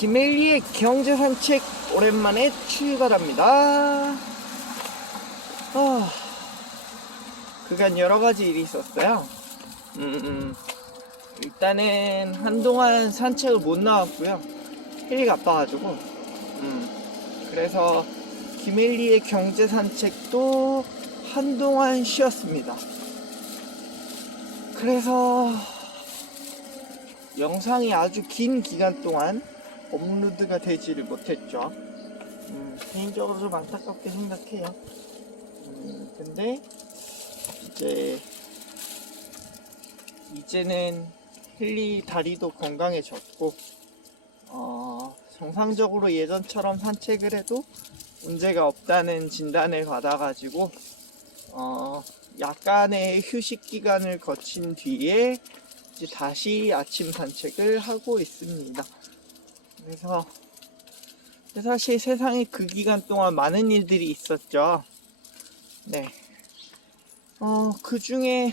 김엘리의 경제 산책 오랜만에 출발합니다. 그간 여러가지 일이 있었어요. 일단은 한동안 산책을 못 나왔고요. 헬리가 아파가지고 그래서 김엘리의 경제 산책도 한동안 쉬었습니다. 그래서 영상이 아주 긴 기간 동안 업로드가 되지를 못했죠. 개인적으로 좀 안타깝게 생각해요. 근데 이제는 헨리 다리도 건강해졌고 정상적으로 예전처럼 산책을 해도 문제가 없다는 진단을 받아가지고 약간의 휴식 기간을 거친 뒤에 이제 다시 아침 산책을 하고 있습니다. 그래서 사실 세상에 그 기간 동안 많은 일들이 있었죠. 네. 그 중에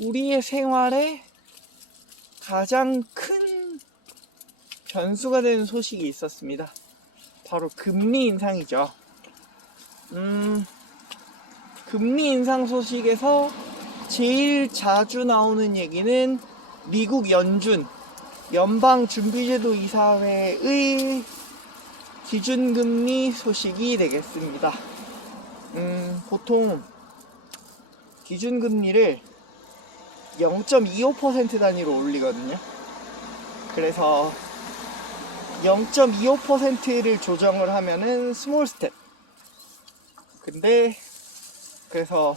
우리의 생활에 가장 큰 변수가 되는 소식이 있었습니다. 바로 금리 인상이죠. 금리 인상 소식에서 제일 자주 나오는 얘기는 미국 연방준비제도 이사회의 기준금리 소식이 되겠습니다. 보통 기준금리를 0.25% 단위로 올리거든요. 그래서 0.25%를 조정을 하면은 스몰 스텝. 근데 그래서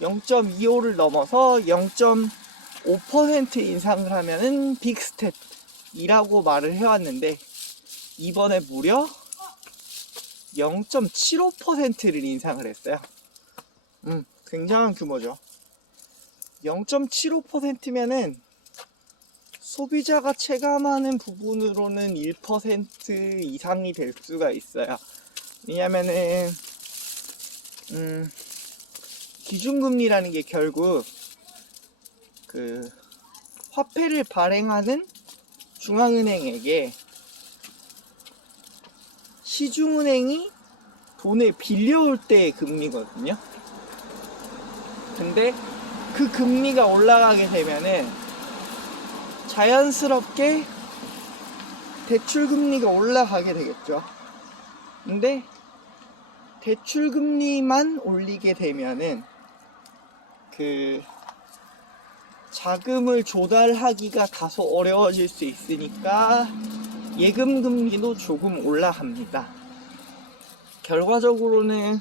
0.25를 넘어서 0.5% 인상을 하면은 빅 스텝이라고 말을 해왔는데 이번에 무려 0.75%를 인상을 했어요. 굉장한 규모죠. 0.75%면은 소비자가 체감하는 부분으로는 1% 이상이 될 수가 있어요. 왜냐면은 기준금리라는 게 결국 그 화폐를 발행하는 중앙은행에게 시중은행이 돈을 빌려올 때의 금리거든요. 근데 그 금리가 올라가게 되면은 자연스럽게 대출금리가 올라가게 되겠죠. 근데 대출금리만 올리게 되면은 그 자금을 조달하기가 다소 어려워질 수 있으니까 예금금리도 조금 올라갑니다. 결과적으로는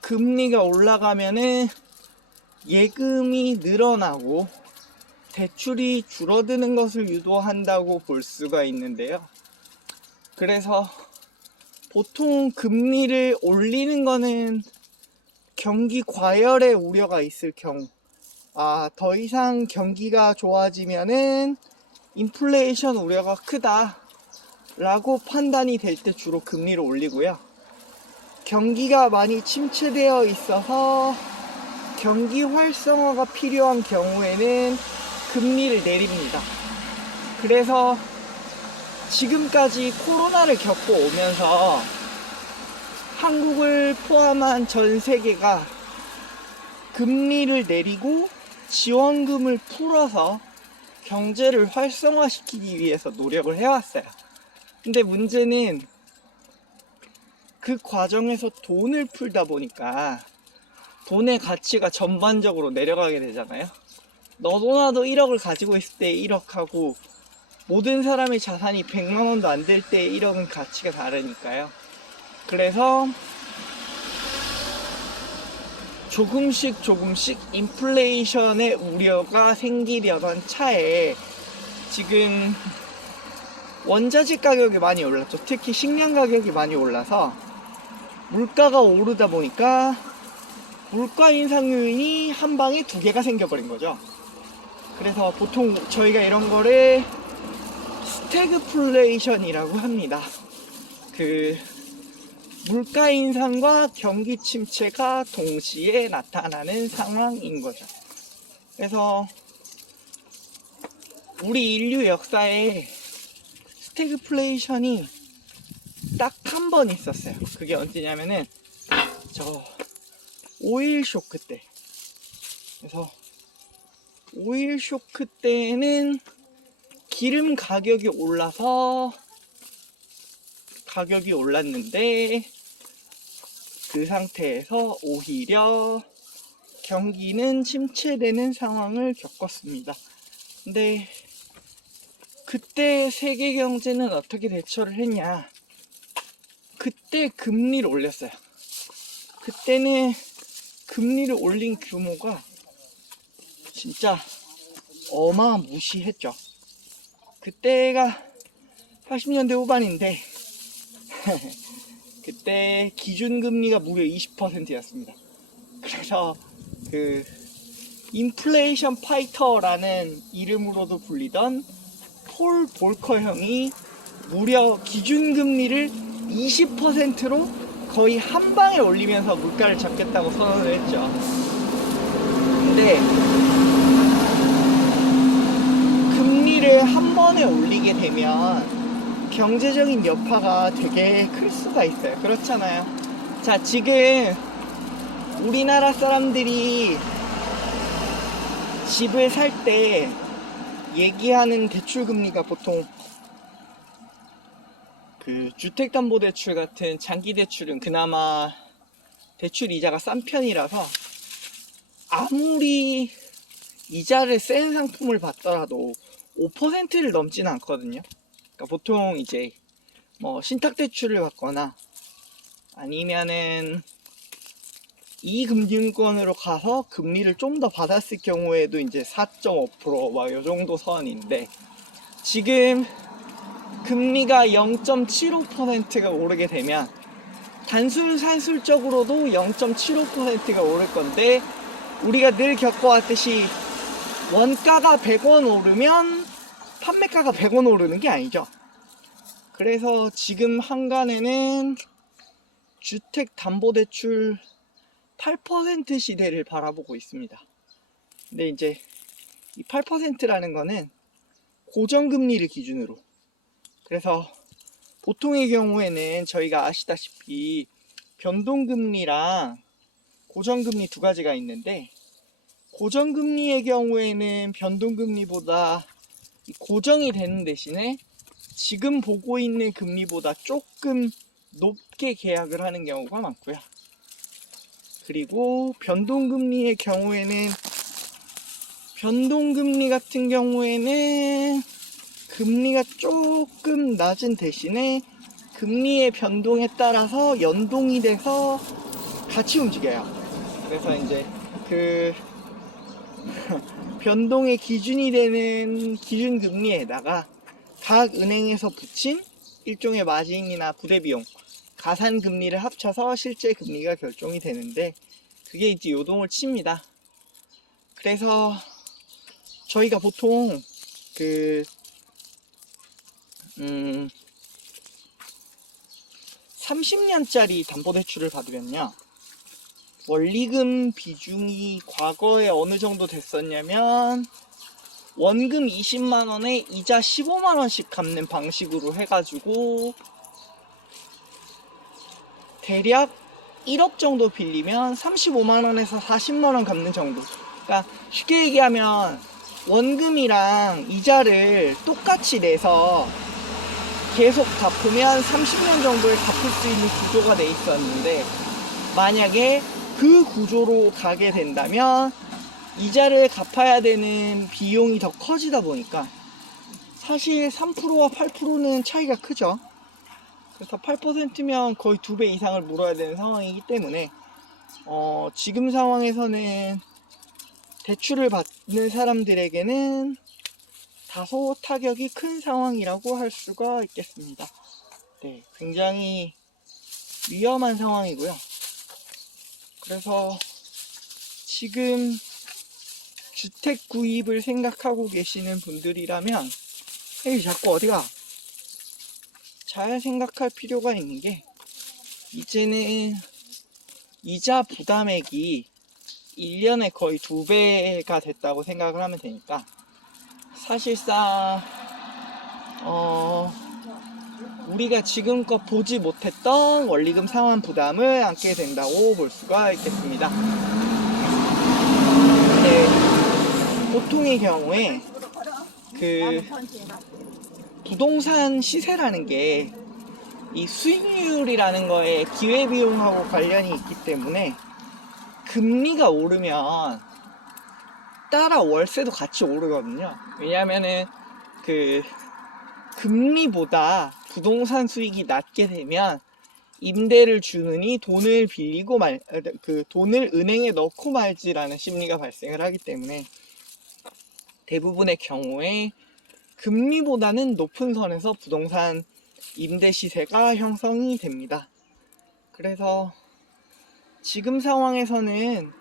금리가 올라가면은 예금이 늘어나고 대출이 줄어드는 것을 유도한다고 볼 수가 있는데요. 그래서 보통 금리를 올리는 거는 경기 과열의 우려가 있을 경우, 더 이상 경기가 좋아지면은 인플레이션 우려가 크다 라고 판단이 될 때 주로 금리를 올리고요. 경기가 많이 침체되어 있어서 경기 활성화가 필요한 경우에는 금리를 내립니다. 그래서 지금까지 코로나를 겪고 오면서 한국을 포함한 전 세계가 금리를 내리고 지원금을 풀어서 경제를 활성화시키기 위해서 노력을 해왔어요. 근데 문제는 그 과정에서 돈을 풀다 보니까 돈의 가치가 전반적으로 내려가게 되잖아요. 너도 나도 1억을 가지고 있을 때 1억하고 모든 사람의 자산이 100만 원도 안 될 때 1억은 가치가 다르니까요. 그래서 조금씩 인플레이션의 우려가 생기려던 차에 지금 원자재 가격이 많이 올랐죠. 특히 식량 가격이 많이 올라서 물가가 오르다 보니까 물가 인상 요인이 한 방에 두 개가 생겨버린 거죠. 그래서 보통 저희가 이런 거를 스태그플레이션이라고 합니다. 그 물가 인상과 경기 침체가 동시에 나타나는 상황인 거죠. 그래서 우리 인류 역사에 스태그플레이션이 딱 한 번 있었어요. 그게 언제냐면은 저 오일 쇼크 때. 그래서 오일 쇼크 때는 기름 가격이 올랐는데 그 상태에서 오히려 경기는 침체되는 상황을 겪었습니다. 근데 그때 세계 경제는 어떻게 대처를 했냐? 그때 금리를 올렸어요. 그때는 금리를 올린 규모가 진짜 어마무시했죠. 그때가 80년대 후반인데 그때 기준금리가 무려 20%였습니다. 그래서 그 인플레이션 파이터라는 이름으로도 불리던 폴 볼커 형이 무려 기준금리를 20%로 거의 한 방에 올리면서 물가를 잡겠다고 선언을 했죠. 근데 금리를 한 번에 올리게 되면 경제적인 여파가 되게 클 수가 있어요. 그렇잖아요. 자, 지금 우리나라 사람들이 집을 살 때 얘기하는 대출 금리가 보통 그 주택담보대출 같은 장기 대출은 그나마 대출 이자가 싼 편이라서 아무리 이자를 센 상품을 받더라도 5%를 넘지는 않거든요. 그러니까 보통 이제 뭐 신탁대출을 받거나 아니면은 이금융권으로 가서 금리를 좀 더 받았을 경우에도 이제 4.5% 막 요 정도 선인데 지금 금리가 0.75%가 오르게 되면 단순산술적으로도 0.75%가 오를 건데 우리가 늘 겪어왔듯이 원가가 100원 오르면 판매가가 100원 오르는 게 아니죠. 그래서 지금 한간에는 주택담보대출 8% 시대를 바라보고 있습니다. 근데 이제 이 8%라는 거는 고정금리를 기준으로, 그래서 보통의 경우에는 저희가 아시다시피 변동금리랑 고정금리 두 가지가 있는데 고정금리의 경우에는 변동금리보다 고정이 되는 대신에 지금 보고 있는 금리보다 조금 높게 계약을 하는 경우가 많고요. 그리고 변동금리 같은 경우에는 금리가 조금 낮은 대신에 금리의 변동에 따라서 연동이 돼서 같이 움직여요. 그래서 이제 그 변동의 기준이 되는 기준금리에다가 각 은행에서 붙인 일종의 마진이나 부대비용, 가산금리를 합쳐서 실제 금리가 결정이 되는데 그게 이제 요동을 칩니다. 그래서 저희가 보통 그 30년짜리 담보대출을 받으면요, 원리금 비중이 과거에 어느 정도 됐었냐면 원금 20만원에 이자 15만원씩 갚는 방식으로 해가지고 대략 1억 정도 빌리면 35만원에서 40만원 갚는 정도. 그러니까 쉽게 얘기하면 원금이랑 이자를 똑같이 내서 계속 갚으면 30년 정도에 갚을 수 있는 구조가 돼 있었는데 만약에 그 구조로 가게 된다면 이자를 갚아야 되는 비용이 더 커지다 보니까 사실 3%와 8%는 차이가 크죠. 그래서 8%면 거의 2배 이상을 물어야 되는 상황이기 때문에 지금 상황에서는 대출을 받는 사람들에게는 다소 타격이 큰 상황이라고 할 수가 있겠습니다. 네, 굉장히 위험한 상황이고요. 그래서 지금 주택 구입을 생각하고 계시는 분들이라면 에이 자꾸 어디가, 잘 생각할 필요가 있는 게 이제는 이자 부담액이 1년에 거의 2배가 됐다고 생각을 하면 되니까 사실상 우리가 지금껏 보지 못했던 원리금 상환 부담을 안게 된다고 볼 수가 있겠습니다. 네, 보통의 경우에 그 부동산 시세라는 게 이 수익률이라는 거에 기회비용하고 관련이 있기 때문에 금리가 오르면 따라 월세도 같이 오르거든요. 왜냐면은 그 금리보다 부동산 수익이 낮게 되면 임대를 주느니 돈을 빌리고 돈을 은행에 넣고 말지라는 심리가 발생을 하기 때문에 대부분의 경우에 금리보다는 높은 선에서 부동산 임대 시세가 형성이 됩니다. 그래서 지금 상황에서는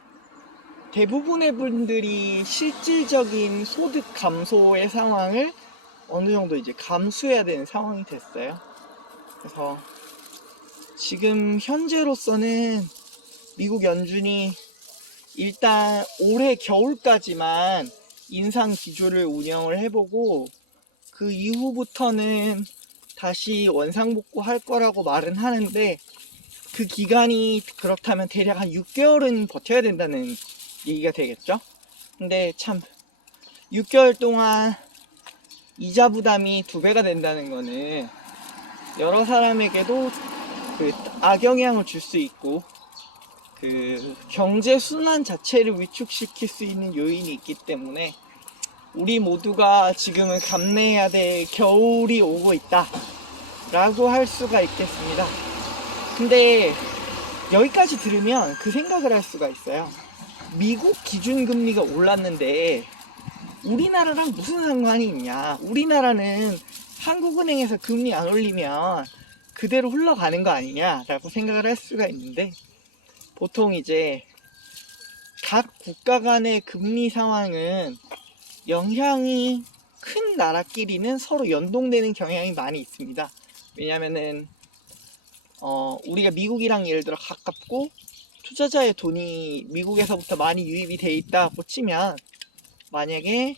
대부분의 분들이 실질적인 소득 감소의 상황을 어느 정도 이제 감수해야 되는 상황이 됐어요. 그래서 지금 현재로서는 미국 연준이 일단 올해 겨울까지만 인상 기조를 운영을 해보고 그 이후부터는 다시 원상복구 할 거라고 말은 하는데 그 기간이 그렇다면 대략 한 6개월은 버텨야 된다는 얘기가 되겠죠. 근데 참 6개월 동안 이자 부담이 2배가 된다는 거는 여러 사람에게도 그 악영향을 줄 수 있고 그 경제 순환 자체를 위축시킬 수 있는 요인이 있기 때문에 우리 모두가 지금은 감내해야 될 겨울이 오고 있다 라고 할 수가 있겠습니다. 근데 여기까지 들으면 그 생각을 할 수가 있어요. 미국 기준금리가 올랐는데 우리나라랑 무슨 상관이 있냐. 우리나라는 한국은행에서 금리 안 올리면 그대로 흘러가는 거 아니냐 라고 생각을 할 수가 있는데, 보통 이제 각 국가 간의 금리 상황은 영향이 큰 나라끼리는 서로 연동되는 경향이 많이 있습니다. 왜냐면은 우리가 미국이랑 예를 들어 가깝고 투자자의 돈이 미국에서부터 많이 유입이 돼 있다고 치면, 만약에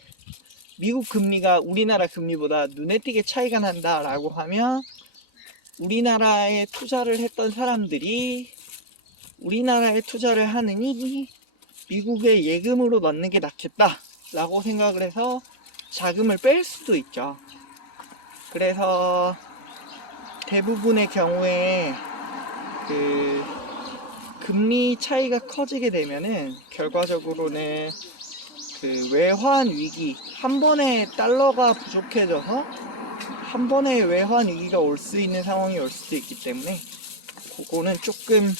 미국 금리가 우리나라 금리보다 눈에 띄게 차이가 난다 라고 하면 우리나라에 투자를 했던 사람들이 우리나라에 투자를 하느니 미국에 예금으로 넣는 게 낫겠다 라고 생각을 해서 자금을 뺄 수도 있죠. 그래서 대부분의 경우에 그 금리 차이가 커지게 되면은 결과적으로는 그 외환 위기, 한 번에 달러가 부족해져서 한 번에 외환 위기가 올 수 있는 상황이 올 수도 있기 때문에 그거는 조금